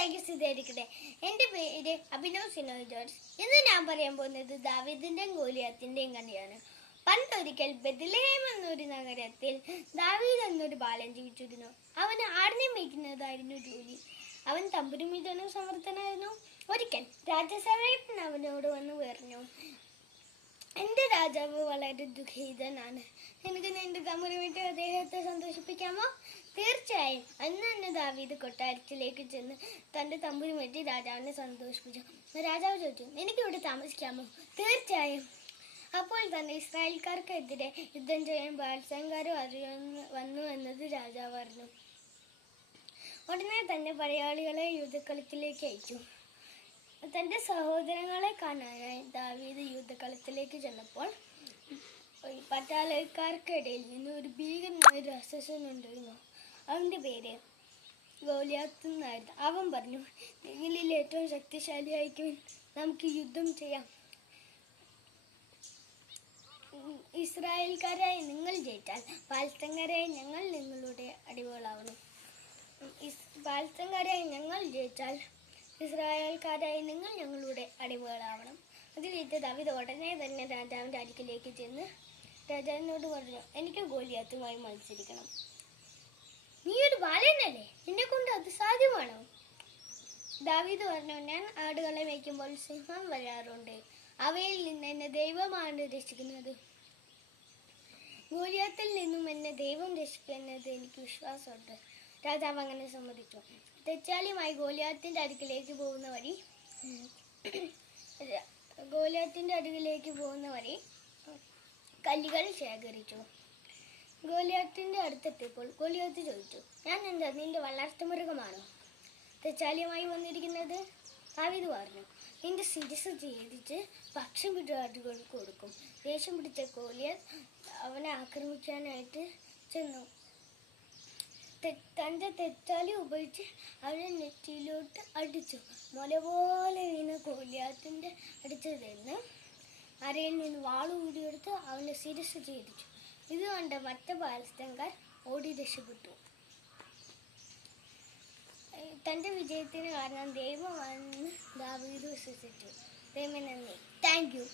Thank സ്ഥിരീകരിക്കട്ടെ എന്റെ പേര് Abhinav Sinoy George. ഇന്ന് ഞാൻ പറയാൻ പോകുന്നത് ദാവീദിന്റെയും ഗോലിയത്തിന്റെയും കഥയാണ്. പണ്ടൊരിക്കൽ ബദലേം എന്നൊരു നഗരത്തിൽ ദാവീദ് എന്നൊരു ബാലൻ ജീവിച്ചിരുന്നു. അവന് ആടിനെ മേയ്ക്കുന്നതായിരുന്നു ജോലി. അവൻ തമ്പുരുമിതനും സമർത്ഥനായിരുന്നു. ഒരിക്കൽ രാജസേവകൻ അവനോട് വന്ന് പറഞ്ഞു എന്റെ രാജാവ് വളരെ ദുഃഖിതനാണ്. എനിക്ക് നിന്റെ തമ്പുരുമിട്ട് അദ്ദേഹത്തെ സന്തോഷിപ്പിക്കാമോ തീർച്ചയായും അന്ന് തന്നെ ദാവീദ് കൊട്ടാരത്തിലേക്ക് ചെന്ന് തന്റെ തമ്പുരി മറ്റി രാജാവിനെ സന്തോഷിപ്പിച്ചു. രാജാവ് ചോദിച്ചു എനിക്കിവിടെ താമസിക്കാമോ? തീർച്ചയായും. അപ്പോൾ തന്നെ ഇസ്രായേൽക്കാർക്കെതിരെ യുദ്ധം ചെയ്യാൻ ബാത്സംഗാർ അറിയുന്ന വന്നു എന്നത് രാജാവ് അറിഞ്ഞു ഉടനെ തന്നെ പടയാളികളെ യുദ്ധക്കളത്തിലേക്ക് അയച്ചു. തന്റെ സഹോദരങ്ങളെ കാണാനായി ദാവീദ് യുദ്ധക്കളത്തിലേക്ക് ചെന്നപ്പോൾ പട്ടാളക്കാർക്കിടയിൽ നിന്ന് ഒരു ഭീകരമായ ഒരു അസസൻ അവന്റെ പേര് ഗോലിയാത്ത് നിന്നായിരുന്നു അവൻ പറഞ്ഞു നിങ്ങളിൽ ഏറ്റവും ശക്തിശാലിയായിരിക്കും നമുക്ക് യുദ്ധം ചെയ്യാം. ഇസ്രായേൽക്കാരായി നിങ്ങൾ ജയിച്ചാൽ പാൽത്തങ്കരായ ഞങ്ങൾ നിങ്ങളുടെ അടിമകളാവണം പാൽത്തങ്കരായ ഞങ്ങൾ ജയിച്ചാൽ ഇസ്രായേൽക്കാരായി നിങ്ങൾ ഞങ്ങളുടെ അടിമകളാവണം. അത് ജയിച്ച ദാവിദ് ഉടനെ തന്നെ രാജാവിന്റെ അടുക്കിലേക്ക് ചെന്ന് രാജാവിനോട് പറഞ്ഞു എനിക്ക് ഗോലിയാത്തുമായി മത്സരിക്കണം. നീ ഒരു ബാലനല്ലേ? നിന്നെ കൊണ്ട് അത് സാധ്യമാണോ? ദാവീദ് പറഞ്ഞു ഞാൻ ആടുകളെ മേയ്ക്കുമ്പോൾ സിംഹം വരാറുണ്ട്. അവയിൽ നിന്ന് എന്നെ ദൈവമാണ് രക്ഷിക്കുന്നത്. ഗോലിയാത്തിൽ നിന്നും എന്നെ ദൈവം രക്ഷിക്കുന്നത് എനിക്ക് വിശ്വാസമുണ്ട്. രാജാവ് അങ്ങനെ സമ്മതിച്ചു. തെച്ചാലിയുമായി ഗോലിയാത്തിന്റെ അടുക്കിലേക്ക് പോകുന്ന വഴി ഗോലിയാത്തിന്റെ അടുക്കിലേക്ക് പോകുന്ന വഴി കല്ലുകൾ ശേഖരിച്ചു. ഗോലിയാത്തിന്റെ അടുത്തെത്തിയപ്പോൾ ഗോലിയാത്ത് ചോദിച്ചു ഞാൻ എന്താ നിന്റെ വളർത്തുമൃഗമാണോ? തെച്ചാലിയുമായി വന്നിരിക്കുന്നത് കവിത പറഞ്ഞു നിന്റെ ശിരസ് ഛേദിച്ച് ഭക്ഷ്യം വിടാടുകൾക്ക് കൊടുക്കും. ദേഷ്യം പിടിച്ച കോലിയർ അവനെ ആക്രമിക്കാനായിട്ട് ചെന്നു. തന്റെ തെറ്റാലി ഉപയോഗിച്ച് അവനെ നെറ്റിയിലോട്ട് അടിച്ചു. മുല പോലെ വീണ ഗോലിയാത്തിന്റെ അടിച്ചതെന്ന് അരയിൽ നിന്ന് വാൾ ഊരിയെടുത്ത് അവനെ ശിരസ് ഛേദിച്ചു. ഇത് കണ്ട് മറ്റ് പാലസ്തൻകാർ ഓടി രക്ഷപ്പെട്ടു. തന്റെ വിജയത്തിന് കാരണം ദൈവമാണെന്ന് ദാവീദ് വിശ്വസിച്ചു. ദൈവം നന്ദി. Thank you